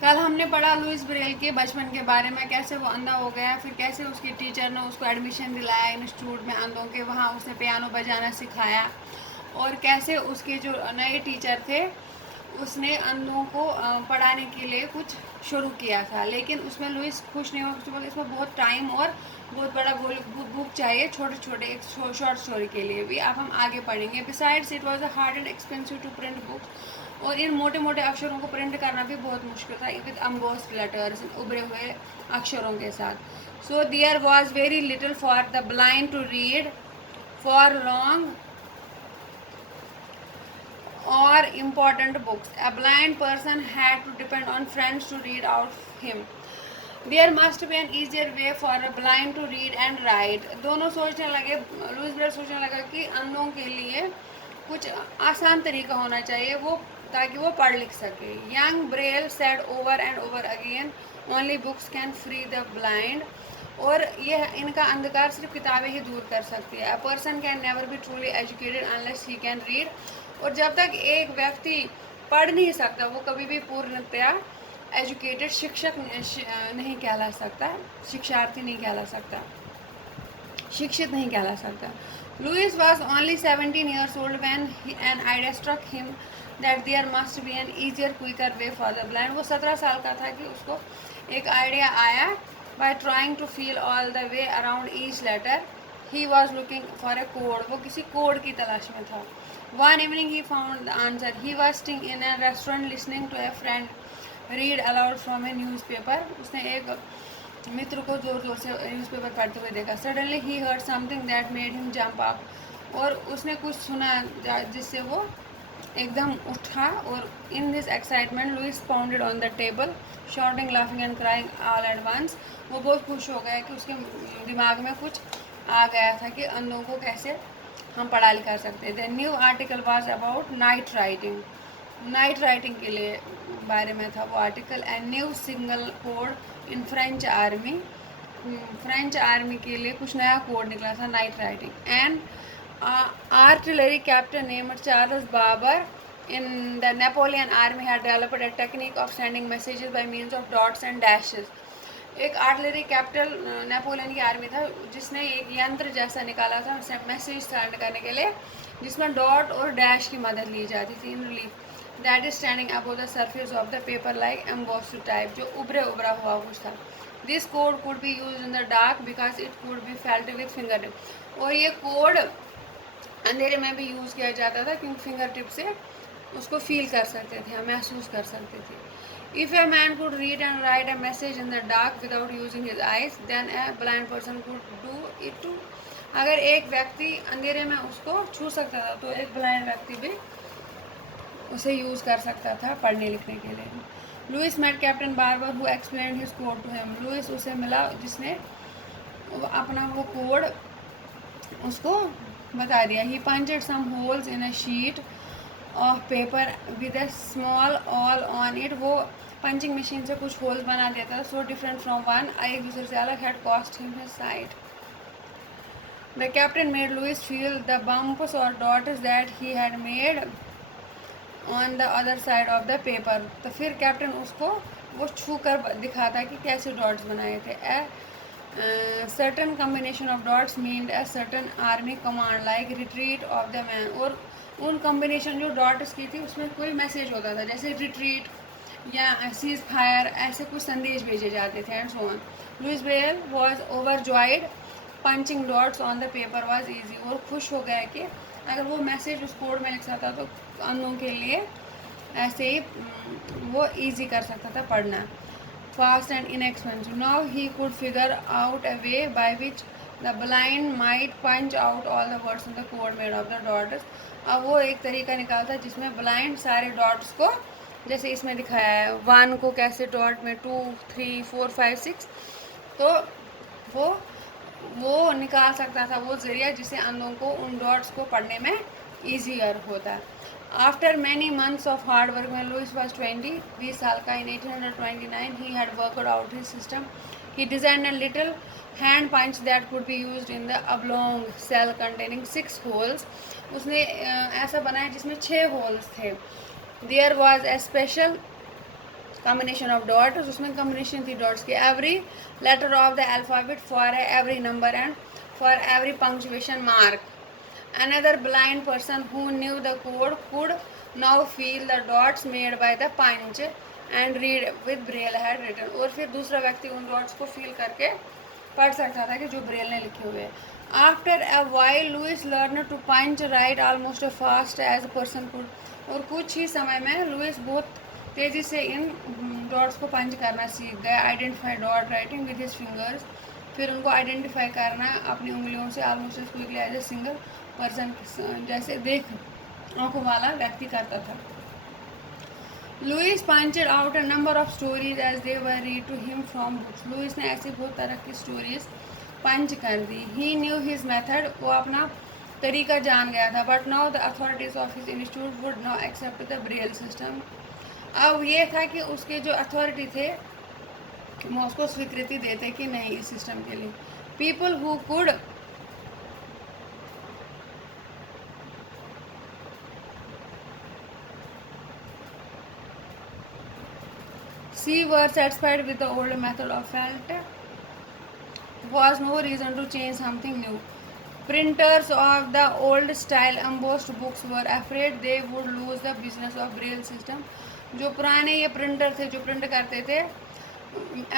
कल हमने पढ़ा लुइस ब्रेल के बचपन के बारे में, कैसे वो अंधा हो गया, फिर कैसे उसकी टीचर ने उसको एडमिशन दिलाया इंस्टीट्यूट में अंधों के, वहाँ उसने पियानो बजाना सिखाया, और कैसे उसके जो नए टीचर थे उसने अंधों को पढ़ाने के लिए कुछ शुरू किया था, लेकिन उसमें लुइस खुश नहीं हुआ। इसमें बहुत टाइम और बहुत बड़ा बुक चाहिए छोटे छोटे एक शॉर्ट स्टोरी के लिए भी। अब हम आगे पढ़ेंगे। Besides it was a hard and expensive to print books, और इन मोटे मोटे अक्षरों को प्रिंट करना भी बहुत मुश्किल था, विद अम्बोस्ड लेटर्स, उभरे हुए अक्षरों के साथ। So there was very little for the blind to read for long or important books. A blind person had to depend on friends to read out him. There must be an easier way for a blind to read and write. दोनों सोचने लगे, Louis Braille सोचने लगा कि अंधों के लिए कुछ आसान तरीका होना चाहिए वो, ताकि वो पढ़ लिख सके. Young Braille said over and over again, only books can free the blind. और यह इनका अंधकार सिर्फ किताबें ही दूर कर सकती है. A person can never be truly educated unless he can read. और जब तक एक व्यक्ति पढ़ नहीं सकता वो कभी भी पूर्णतया एजुकेटेड शिक्षक नहीं कहला सकता, शिक्षार्थी नहीं कहला सकता, शिक्षित नहीं कहला सकता. Louis was only 17 years old when an idea struck him that there must be an easier quicker way for the blind. वो 17 साल का था कि उसको एक आइडिया आया. by trying to feel all the way around each letter he was looking for a code. वो किसी कोड की तलाश में था. One evening he found the answer. He was sitting in a restaurant listening to a friend read aloud from a newspaper. उसने एक मित्र को जोर जोर से न्यूज़पेपर पढ़ते हुए देखा. Suddenly he heard something that made him jump up. और उसने कुछ सुना जिससे वो एकदम उठा. और in his excitement Louis pounded on the table, shouting, laughing and crying all at once. वो बहुत खुश हो गया कि उसके दिमाग में कुछ आ गया था कि अंधों को कैसे हम पढ़ा लिखा सकते थे. New article was about night writing. Night writing के लिए बारे में था वो article. And new single code in French army. French army के लिए कुछ नया कोड निकला था night writing. And artillery captain named Charles Barbier in the Napoleon army had developed a technique of sending messages by means of dots and dashes. एक artillery captain Napoleon की army था जिसने एक यंत्र जैसा निकाला था मैसेज सेंड करने के लिए, जिसमें डॉट और डैश की मदद ली जाती थी. In relief that is standing above the surface of the paper like embossed type, जो उभरे उभरा हुआ कुछ था. This code could be use in the dark because it could be felt with finger tip. और ये कोड अंधेरे में भी यूज़ किया जाता था क्योंकि फिंगर टिप से उसको फील कर सकते थे, महसूस कर सकते थे. If a man could read and write a message in the dark without using his eyes, then a blind person could do it too. अगर एक व्यक्ति अंधेरे में उसको छू सकता था तो एक ब्लाइंड व्यक्ति भी उसे यूज़ कर सकता था पढ़ने लिखने के लिए. Louis met Captain Barbier who explained his code to him. Louis उसे मिला जिसने अपना वो कोड उसको बता दिया. He punched some holes in a sheet of paper with a small awl on it. वो पंचिंग मशीन से कुछ होल्स बना देता था. सो डिफरेंट फ्रॉम वन, एक दूसरे से अलग. Had cost him his sight. The captain made Louis feel the bumps और dots that he had made on the other side of the paper. तो फिर कैप्टन उसको वो छू कर दिखाता कि कैसे डॉट्स बनाए थे. Certain combination of dots meant a certain army command like retreat of the man. और उन कम्बिनेशन जो डॉट्स की थी उसमें कोई मैसेज होता था, जैसे रिट्रीट या सीज फायर, ऐसे कुछ संदेश भेजे जाते थे and so on. Louis Braille was overjoyed. Punching dots on the paper was easy. और खुश हो गया कि अगर वो मैसेज उस कोड में लिख सकता तो अंधों के लिए ऐसे ही वो ईजी कर सकता था पढ़ना. Fast and inexpensive. Now he could figure out a way by which the blind might punch out all the words in the code made of the dots. अब वो एक तरीका निकालता जिसमें ब्लाइंड सारे डॉट्स को, जैसे इसमें दिखाया है 1 को कैसे डॉट में 2 3 4 5 6, तो वो निकाल सकता था वो ज़रिया जिससे अंधों को उन डॉट्स को पढ़ने में ईजियर होता. After many months of hard work, में लुइस वॉज 20 साल का, in 1829 he had worked out his system. He design a little hand punch that could be used in the oblong cell containing 6 holes. उसने ऐसा बनाया जिसमें 6 holes थे. There was a special combination of dots, उसमें combination थी dots की. Every letter of the alphabet for every number and for every punctuation mark. Another blind person who knew the code could now feel the dots made by the punch and read with Braille had written. और फिर दूसरा व्यक्ति उन dots को feel करके पढ़ सकता था कि जो ब्रेल ने लिखे हुए. After a while, Louis learned to punch write almost as fast as a person could. और कुछ ही समय में लुइस बहुत तेज़ी से इन डॉट्स को पंच करना सीख गया. Identify dot writing with his fingers. फिर उनको आइडेंटिफाई करना अपनी उंगलियों से almost as quickly as a single person, जैसे देख आंखों वाला व्यक्ति करता था. Louis punched out a number of stories as they were read to him from books. Louis ने ऐसी बहुत तरह की स्टोरीज पंच कर दी. He knew his method. वो अपना तरीका जान गया था. But now the authorities of his institute would now accept the Braille system. अब ये था कि उसके जो अथॉरिटी थे वो उसको स्वीकृति देते कि नहीं इस सिस्टम के लिए. People who could see were satisfied with the old method of felt was no reason to change something new. Printers of the old style embossed books were afraid they would lose the business of braille system. जो पुराने ये printer थे जो print करते थे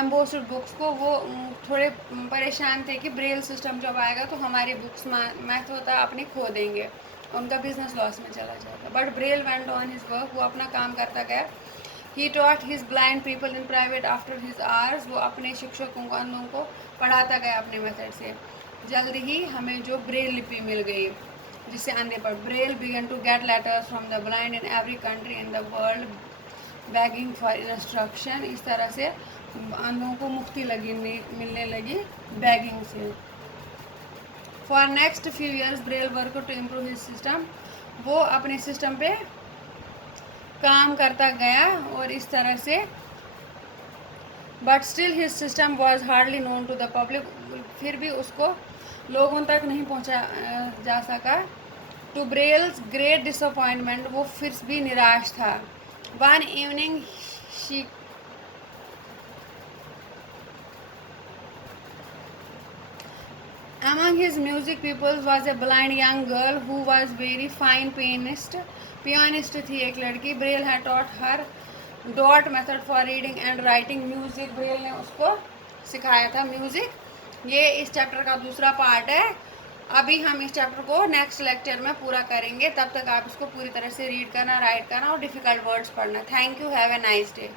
embossed books को, वो थोड़े परेशान थे कि ब्रेल सिस्टम जब आएगा तो हमारी बुक्स मैथ होता है अपनी खो देंगे, उनका बिजनेस लॉस में चला जाएगा. But Braille went on his work. वो अपना काम करता गया. He taught his blind people in private after his hours. वो अपने शिक्षकों को अंधों को पढ़ाता गया अपने मेथड से. जल्द ही हमें जो ब्रेल लिपि मिल गई जिससे अंधे पढ़. Braille began to get letters from the blind in every country in the world begging for instruction. इस तरह से अंधों को मुक्ति मिलने लगी बैगिंग से. For next few years Braille work to improve his system. वो अपने सिस्टम पे काम करता गया और इस तरह से. But still his system was hardly known to the public. फिर भी उसको लोगों तक नहीं पहुंचा जा सका. To Braille's great disappointment. वो फिर भी निराश था. One evening she among his music pupils was a blind young girl who was very fine pianist. Pianist थी एक लड़की. Braille had taught her dot method for reading and writing music. Braille ने उसको सिखाया था म्यूज़िक. ये इस chapter का दूसरा पार्ट है. अभी हम इस चैप्टर को नेक्स्ट लेक्चर में पूरा करेंगे. तब तक आप इसको पूरी तरह से रीड करना, राइट करना और डिफ़िकल्ट वर्ड्स पढ़ना. Thank you. Have a nice day.